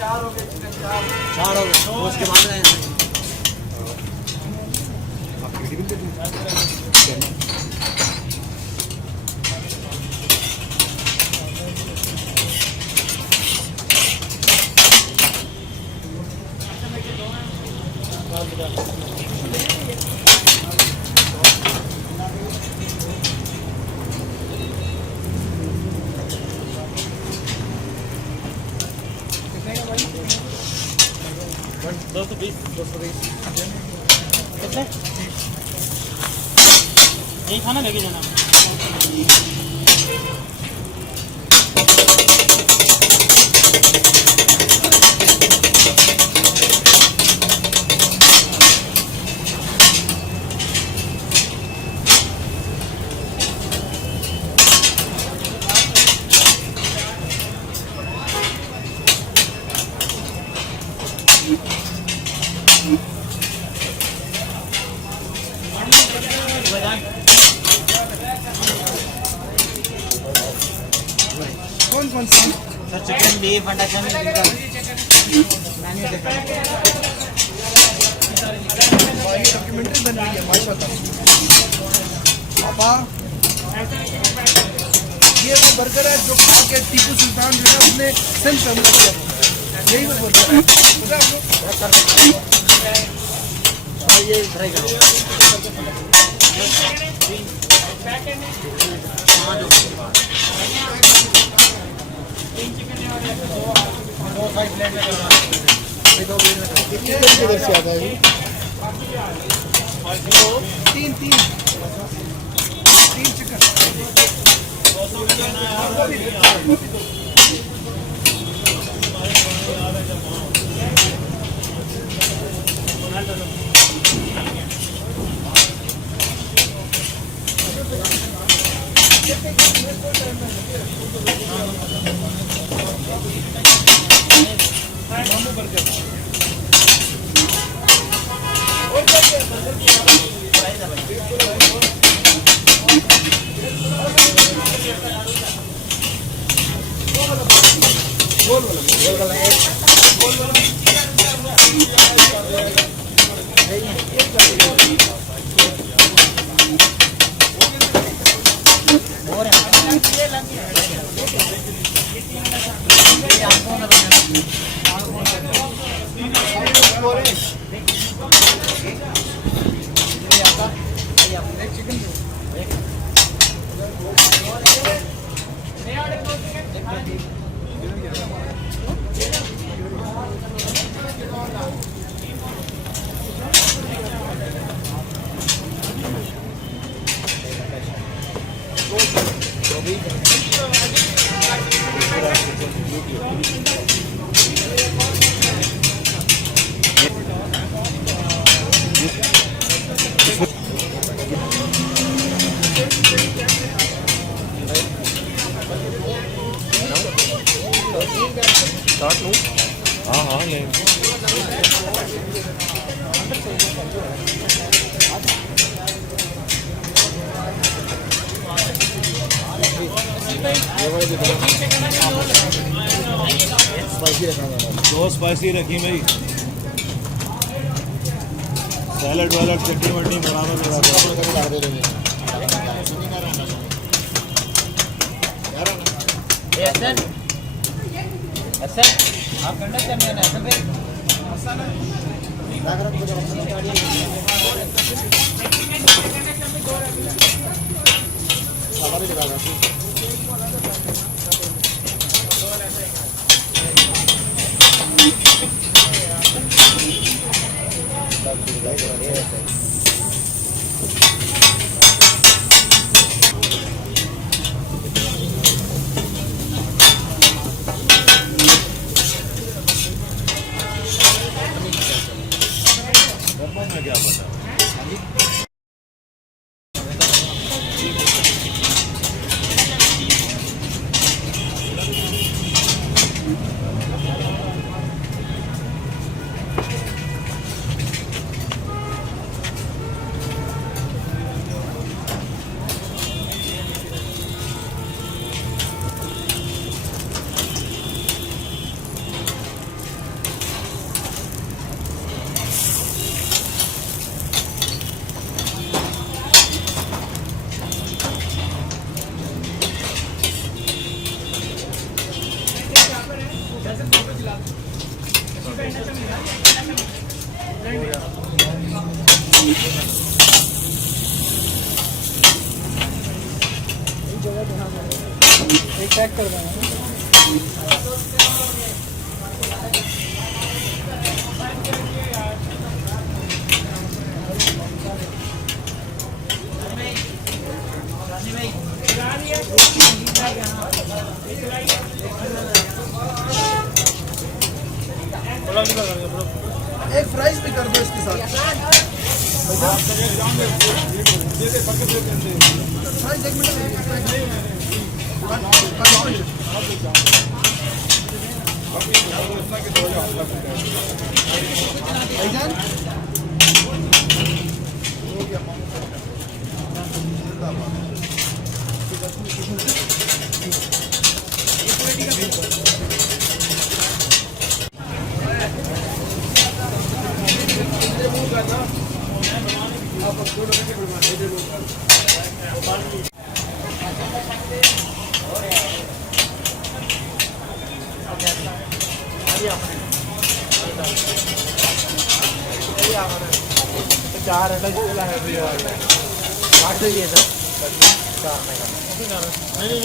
चार हो गए उसके बाद दो सौ बीस कितने यही खाना लेके जाना कौन कौन सी सर चिकन बीफ अंडा चाउमीन मेन्यू देखा डॉक्यूमेंट्री बन रही है भाई पता पापा ये वो बर्गर है जो खा के टीपू सुल्तान जो है उसने सेल्फ हमला किया यही वो बर्गर है ये ट्राई करो किधर से आता है तीन तीन तीन चिकन स्टार्ट लूँ हाँ हाँ ले दो स्पाइसी रखी भाई सैलड वैलड चटनी वटनी बराबर ऐसा आप कंडक्ट करने ना ऐसा क्या पता एक पैक कर देना। एक फ्राइज भी कर दो इसके साथ। फ्राइज एक मिनट भाईजान चार है काट दीजिए सर चार नहीं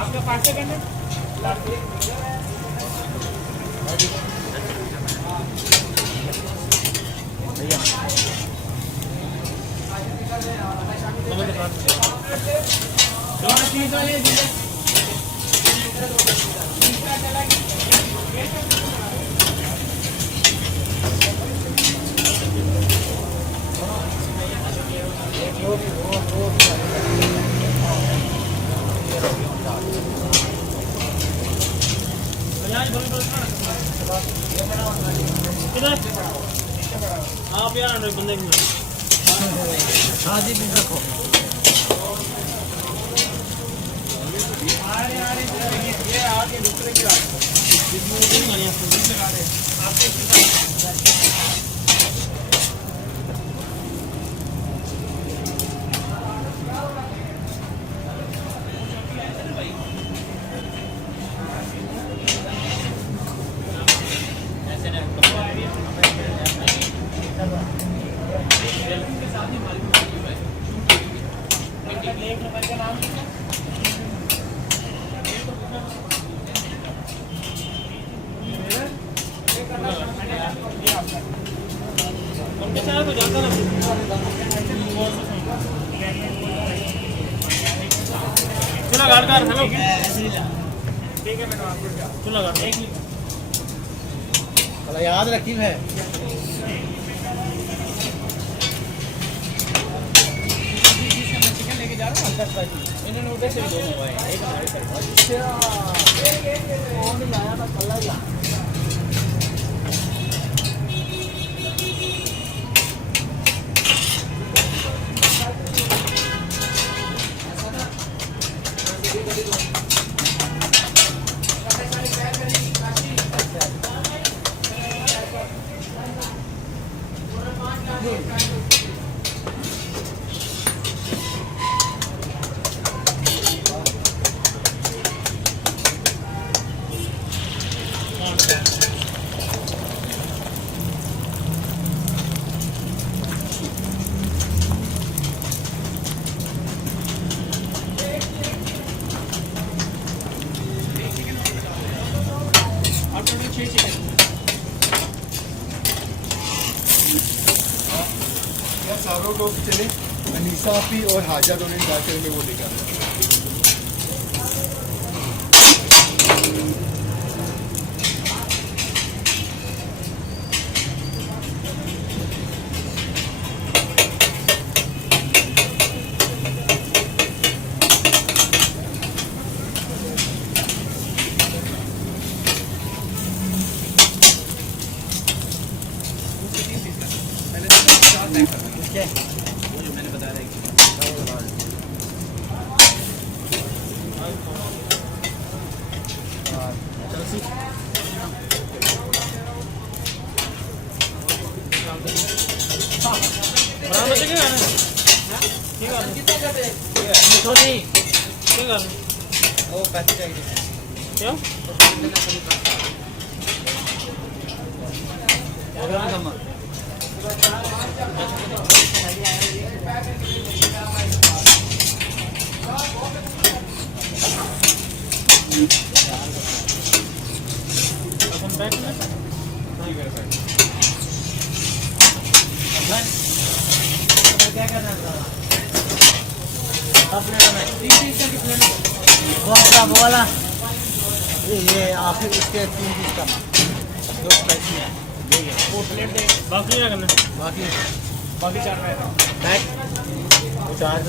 आपका 5 सेकंड है। आप यार बंदे हाँ जी भी रखो ये आगे दूसरे की हेलो ठीक है मैडम आपको लगा एक मिनट याद रखी है चिकन लेके जा रहा हूँ 10 इन्होंने उधर से भी दो मंगवाए एक हमारे तरफ लाया था कल ही चारों लोग चले अनीसा भी और हाजा दोनों जाकर में वो लेकर बराबर बच्चे क्या करना है? छोटी क्या करना? वो पैसे चाहिए क्यों? अपन बैठ में नहीं कर सकते। क्या करना है? वो वाला ये आखिर इसके 3 पीस का दो पैसे हैं वो प्लेट दे बाकी क्या करना? बाकी बाकी 4 पैसे बैग चार्ज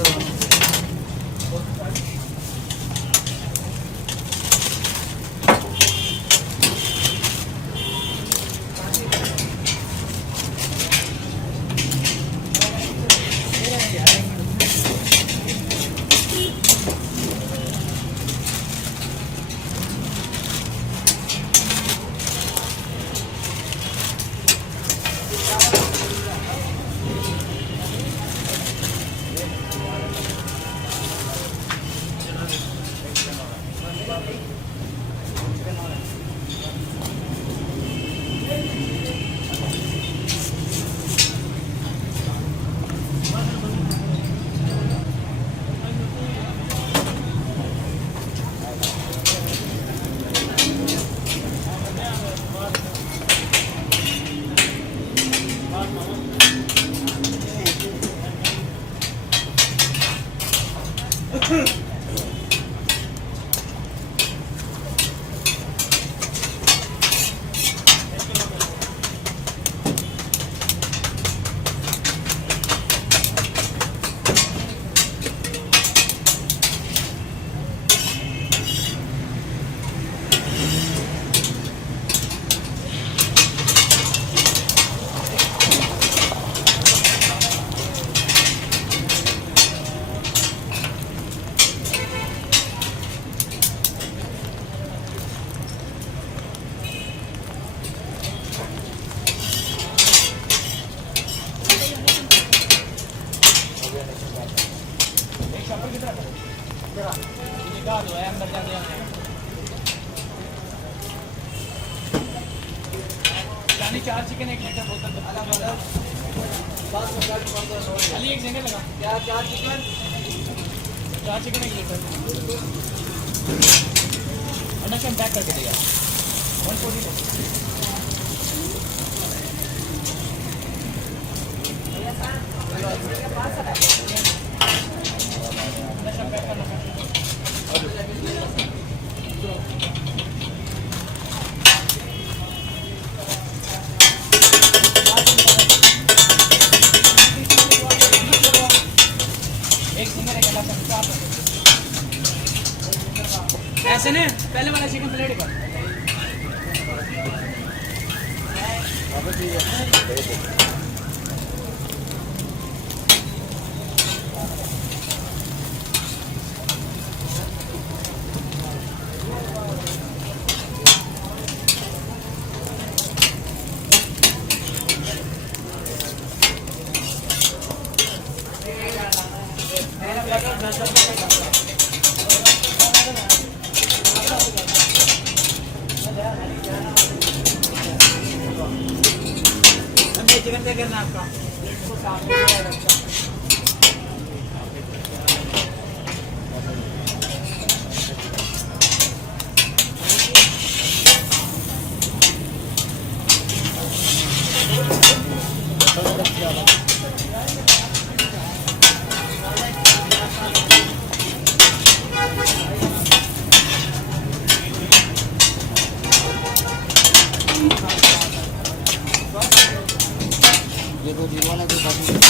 चार चिकन एक लीटर बोतल खाली एक जगह लगा क्या 4 चिकन 1 लीटर अंडा पैक करके देगा 1 सिंगल 1 अंडा ऐसे ने पहले वाला चिकन प्लेट का चिकन क्या करना है आपका ये तो दीवाना के